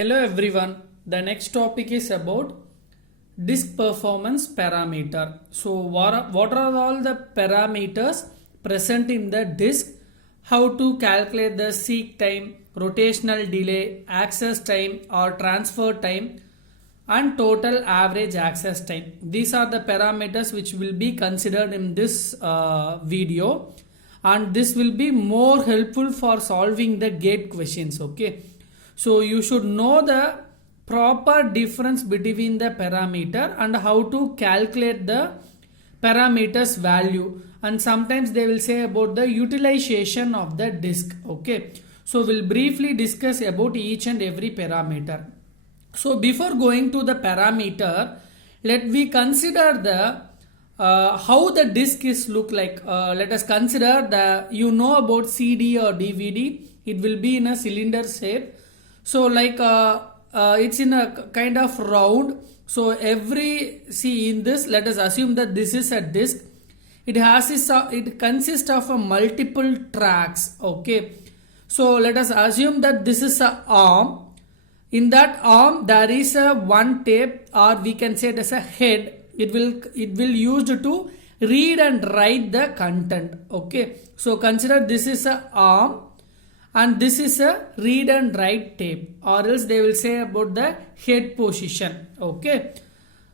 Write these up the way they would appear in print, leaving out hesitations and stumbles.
Hello everyone. The next topic is about disk performance parameter. So what are all the parameters present in the disk? How to calculate the seek time, rotational delay, access time or transfer time and total average access time. These are the parameters which will be considered in this video, and this will be more helpful for solving the gate questions. Okay. So you should know the proper difference between the parameter and how to calculate the parameters value, and sometimes they will say about the utilization of the disk. Okay, so we'll briefly discuss about each and every parameter. So before going to the parameter, let we consider the how the disk is look like. Let us consider about CD or DVD. It will be in a cylinder shape. So it's in a kind of round. So in this, let us assume that this is a disk. It consists of a multiple tracks. Okay, so let us assume that this is a arm. In that arm there is a one tape, or we can say it as a head. It will used to read and write the content. Okay, so consider this is a arm and this is a read and write tape, or else they will say about the head position. Okay,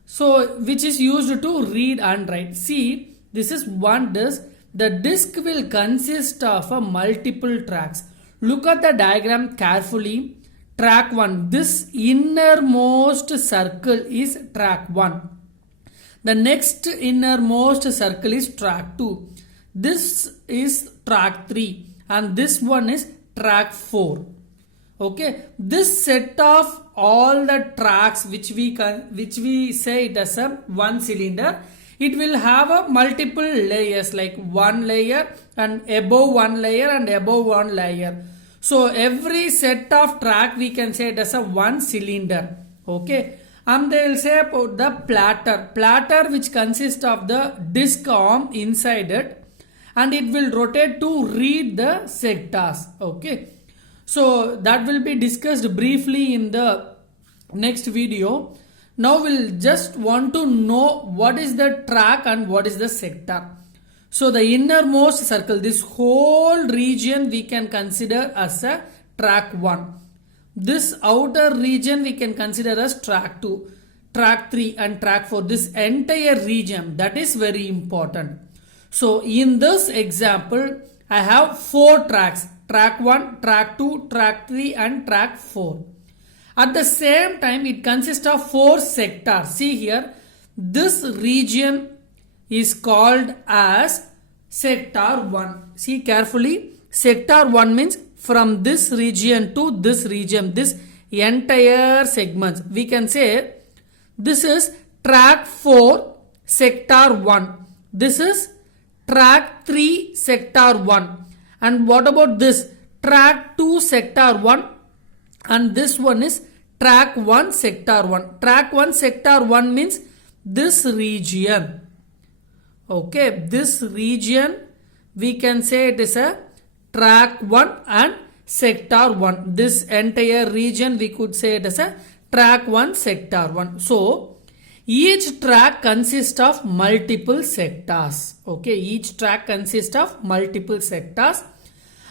so which is used to read and write. See, this is one disk. The disk will consist of a multiple tracks. Look at the diagram carefully. Track 1, this innermost circle is track 1. The next innermost circle is track 2. This is track 3 and this one is track 4. Okay, this set of all the tracks which we say it as a one cylinder, it will have a multiple layers, like one layer and above one layer and above one layer. So every set of track we can say it as a one cylinder. Okay, and they will say about the platter which consists of the disk arm inside it, and it will rotate to read the sectors. Okay, so that will be discussed briefly in the next video. Now we'll just want to know what is the track and what is the sector. So the innermost circle, this whole region we can consider as a track 1. This outer region we can consider as track 2, track 3 and track 4. This entire region, that is very important. So in this example, I have 4 tracks. Track 1, track 2, track 3 and track 4. At the same time, it consists of 4 sectors. See here, this region is called as sector 1. See carefully, sector 1 means from this region to this region, this entire segments. We can say this is track 4 sector 1. This is track 3 sector 1. And what about this? Track 2 sector 1. And this one is track 1 sector 1. Track 1 sector 1 means this region. Okay, this region we can say it is a track 1 and sector 1. This entire region we could say it as a track 1 sector 1. So each track consists of multiple sectors. Okay, each track consists of multiple sectors,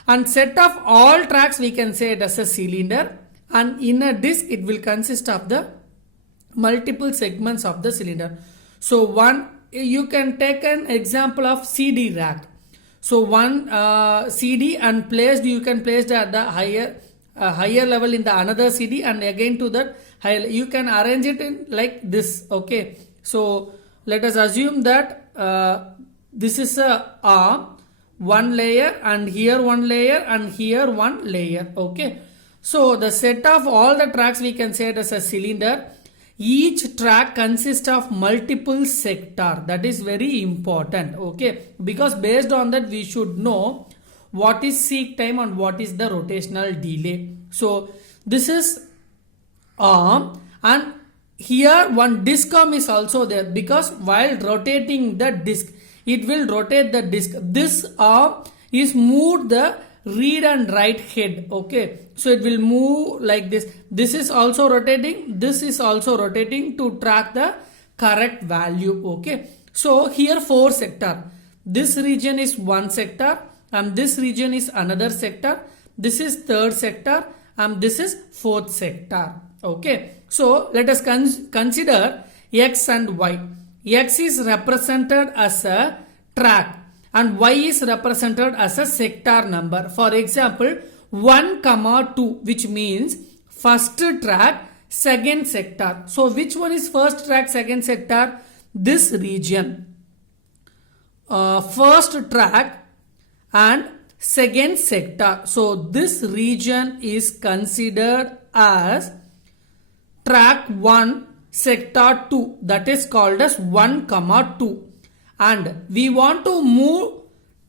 and set of all tracks we can say it as a cylinder, and in a disk it will consist of the multiple segments of the cylinder. So you can take an example of CD rack. So one CD and you can place at the higher level in the another CD, and again to that higher, you can arrange it in like this. Okay, so let us assume that this is a arm, one layer, and here one layer, and here one layer. Okay, so the set of all the tracks we can say it as a cylinder. Each track consists of multiple sector. That is very important. Okay, because based on that we should know what is seek time and what is the rotational delay. So this is arm, and here one disk arm is also there, because while rotating the disk, it will rotate the disk. This arm is moved the read and write head. Okay, so it will move like this. This is also rotating, this is also rotating to track the correct value. Okay, so here 4 sector, this region is one sector and this region is another sector, this is third sector and this is fourth sector. Okay, so let us consider X and Y. X is represented as a track and Y is represented as a sector number. For example, 1, 2, which means first track, second sector. So which one is first track, second sector? This region. First track and second sector. So this region is considered as track 1, sector 2, that is called as 1, 2. And we want to move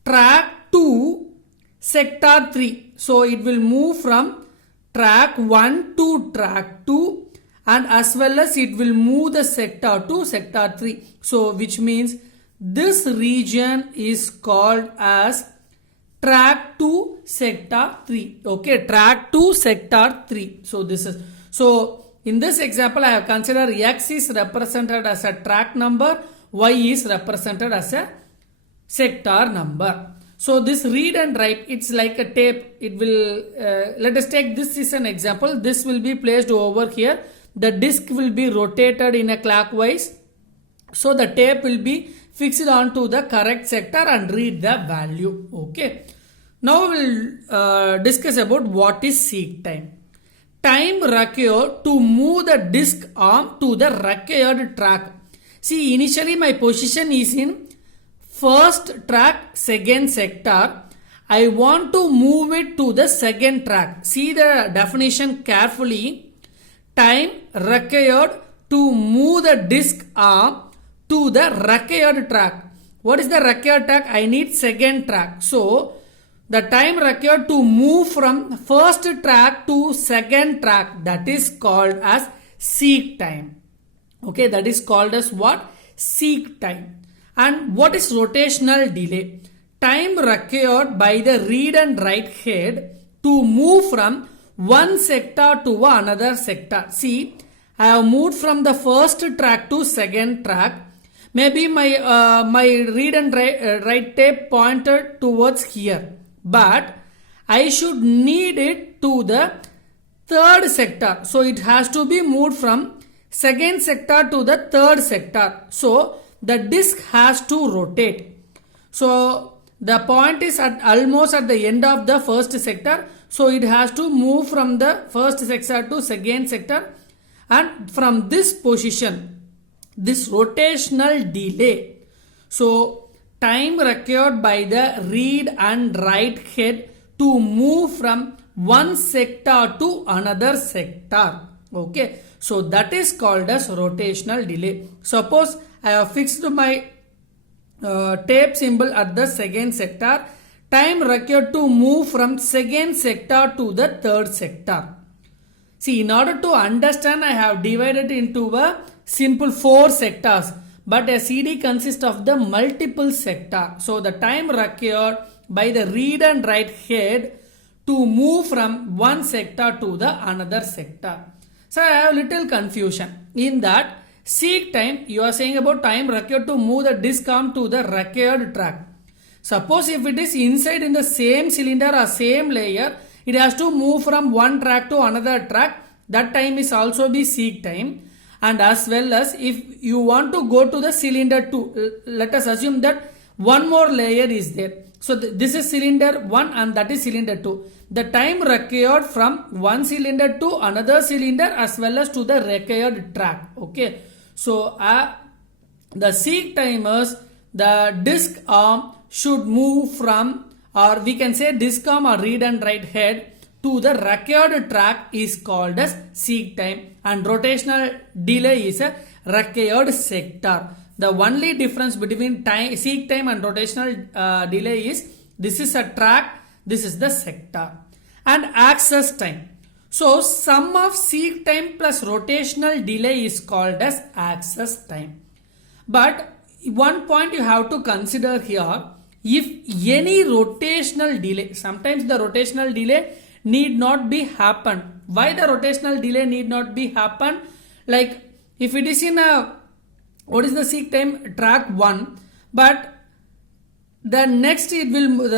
track 2, sector 3. So it will move from track 1 to track 2 and as well as it will move the sector to sector 3. So which means this region is called as track 2, sector 3. Okay, track 2, sector 3. So this is, so in this example I have considered X is represented as a track number, Y is represented as a sector number. So this read and write, it's like a tape. It will, let us take this is an example. This will be placed over here. The disc will be rotated in a clockwise. So the tape will be fixed onto the correct sector and read the value. Okay. Now we will discuss about what is seek time. Time required to move the disc arm to the required track. See, initially my position is in first track, second sector. I want to move it to the second track. See the definition carefully. Time required to move the disc arm to the required track. What is the required track? I need second track. So the time required to move from first track to second track, that is called as seek time. Okay, that is called as what? Seek time. And what is rotational delay? Time required by the read and write head to move from one sector to another sector. See, I have moved from the first track to second track. Maybe my read and write tape pointed towards here, but I should need it to the third sector. So it has to be moved from second sector to the third sector. So the disc has to rotate. So the point is at almost at the end of the first sector. So it has to move from the first sector to second sector, and from this position, this rotational delay. So time required by the read and write head to move from one sector to another sector. Okay, so that is called as rotational delay. Suppose I have fixed my tape symbol at the second sector. Time required to move from second sector to the third sector. See, in order to understand, I have divided into a simple 4 sectors, but a CD consists of the multiple sector. So the time required by the read and write head to move from one sector to the another sector. So I have little confusion in that. Seek time, you are saying about time required to move the disc arm to the required track. Suppose if it is inside in the same cylinder or same layer, it has to move from one track to another track. That time is also be seek time. And as well as if you want to go to the cylinder 2, let us assume that one more layer is there. So this is cylinder 1 and that is cylinder 2. The time required from one cylinder to another cylinder as well as to the required track. Okay. So the seek time is the disc arm should move from, or we can say disc arm or read and write head to the required track is called as seek time, and rotational delay is a required sector. The only difference between seek time and rotational delay is this is a track, this is the sector. And access time. So sum of seek time plus rotational delay is called as access time. But one point you have to consider here, if any rotational delay, sometimes the rotational delay need not be happen. Why the rotational delay need not be happen? Like if it is in a, what is the seek time, track 1, but the next it will,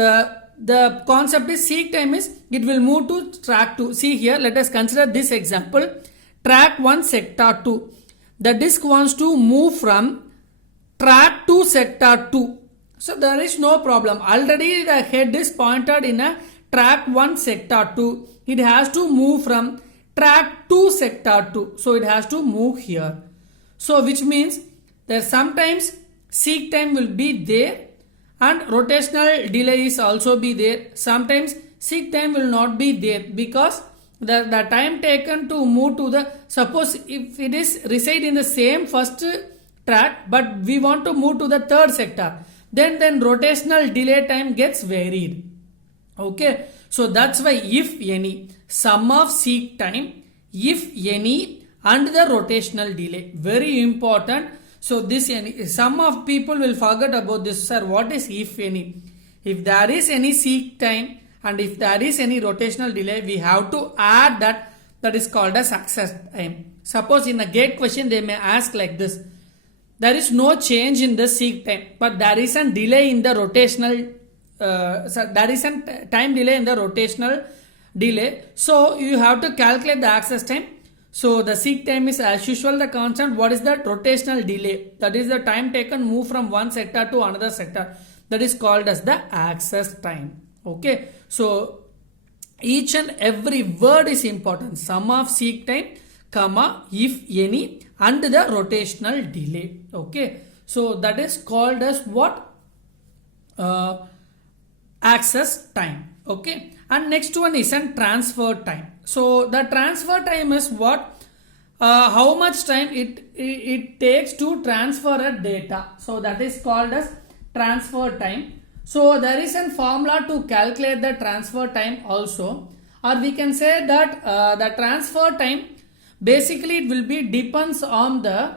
the concept is seek time is it will move to track 2. See here, let us consider this example. Track 1 sector 2. The disk wants to move from track 2 sector 2. So there is no problem. Already the head is pointed in a track 1 sector 2. It has to move from track 2 sector 2. So it has to move here. So which means that sometimes seek time will be there and rotational delay is also be there. Sometimes seek time will not be there because the time taken to move to the, suppose if it is reside in the same first track but we want to move to the third sector, then rotational delay time gets varied. Okay, so that's why if any, sum of seek time, if any, and the rotational delay, very important. So this some of people will forget about this. Sir, what is if any? If there is any seek time and if there is any rotational delay, we have to add that, that is called as access time. Suppose in a gate question they may ask like this: there is no change in the seek time, but there is a delay in the rotational, there is a time delay in the rotational delay. So you have to calculate the access time. So the seek time is as usual the constant. What is that? Rotational delay. That is the time taken move from one sector to another sector. That is called as the access time. Okay. So each and every word is important. Sum of seek time, comma, if any, and the rotational delay. Okay. So that is called as what? Access time. Okay. And next one is a transfer time. So the transfer time is what? How much time it takes to transfer a data. So that is called as transfer time. So there is a formula to calculate the transfer time also, or we can say that the transfer time basically it will be depends on the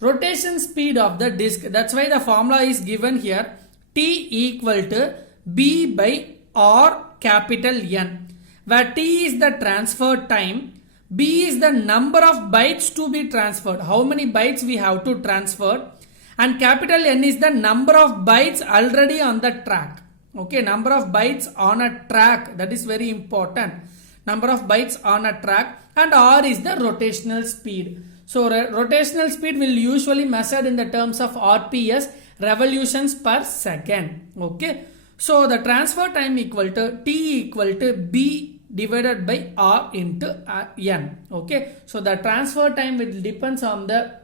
rotation speed of the disk. That's why the formula is given here: T equal to B by R capital N, where T is the transfer time, B is the number of bytes to be transferred, how many bytes we have to transfer, and capital N is the number of bytes already on the track. Okay, number of bytes on a track, that is very important. Number of bytes on a track, and R is the rotational speed. So rotational speed will usually measured in the terms of RPS, revolutions per second. Okay. So the transfer time equal to T equal to B divided by R into N. Okay. So the transfer time will depends on the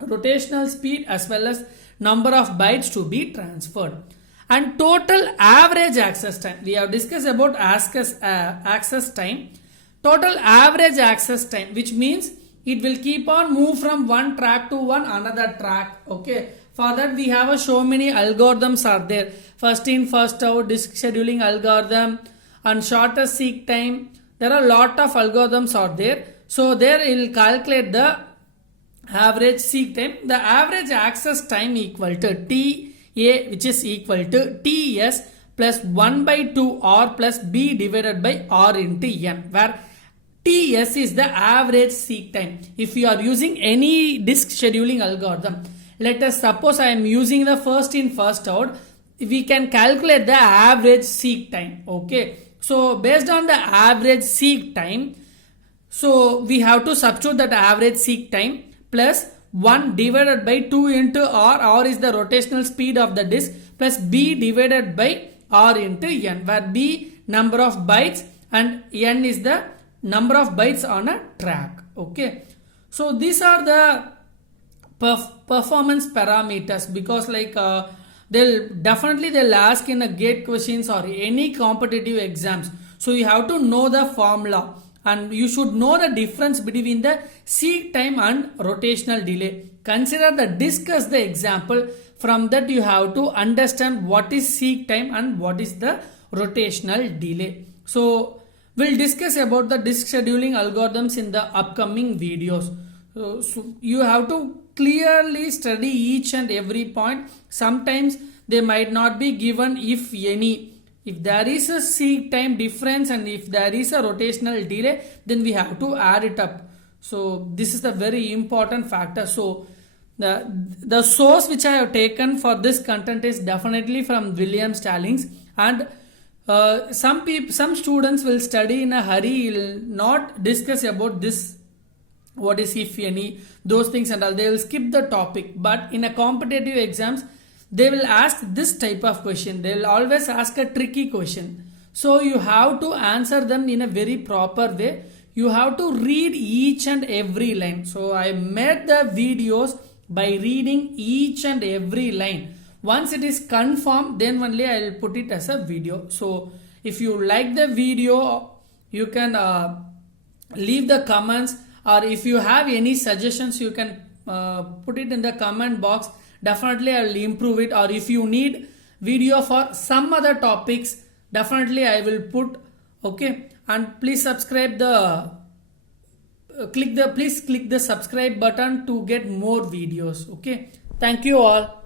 rotational speed as well as number of bytes to be transferred. And total average access time. We have discussed about access time. Total average access time, which means it will keep on move from one track to one another track. Okay. For that we have so many algorithms are there. First in first out, disk scheduling algorithm, and shortest seek time. There are a lot of algorithms are there. So there it will calculate the average seek time. The average access time equal to TA, which is equal to TS plus 1 by 2 R plus B divided by R into N, where TS is the average seek time. If you are using any disk scheduling algorithm, let us suppose I am using the first in first out, we can calculate the average seek time. Okay. So based on the average seek time, so we have to substitute that average seek time plus 1 divided by 2 into R. R is the rotational speed of the disk, plus B divided by R into N, where B number of bytes and N is the number of bytes on a track. Okay. So these are the performance parameters, because like they'll ask in a gate questions or any competitive exams. So you have to know the formula, and you should know the difference between the seek time and rotational delay. Consider the disk as the example. From that you have to understand what is seek time and what is the rotational delay. So we'll discuss about the disk scheduling algorithms in the upcoming videos. So you have to clearly study each and every point. Sometimes they might not be given if any. If there is a seek time difference and if there is a rotational delay, then we have to add it up. So this is the very important factor. So the source which I have taken for this content is definitely from William Stallings, and some students will study in a hurry, will not discuss about this, what is if any, those things and all. They will skip the topic. But in a competitive exams, they will ask this type of question. They will always ask a tricky question. So you have to answer them in a very proper way. You have to read each and every line. So I made the videos by reading each and every line. Once it is confirmed, then only I will put it as a video. So if you like the video, you can leave the comments, or if you have any suggestions, you can put it in the comment box. Definitely I will improve it. Or if you need video for some other topics, definitely I will put. Okay, and please subscribe the please click the subscribe button to get more videos. Okay, thank you all.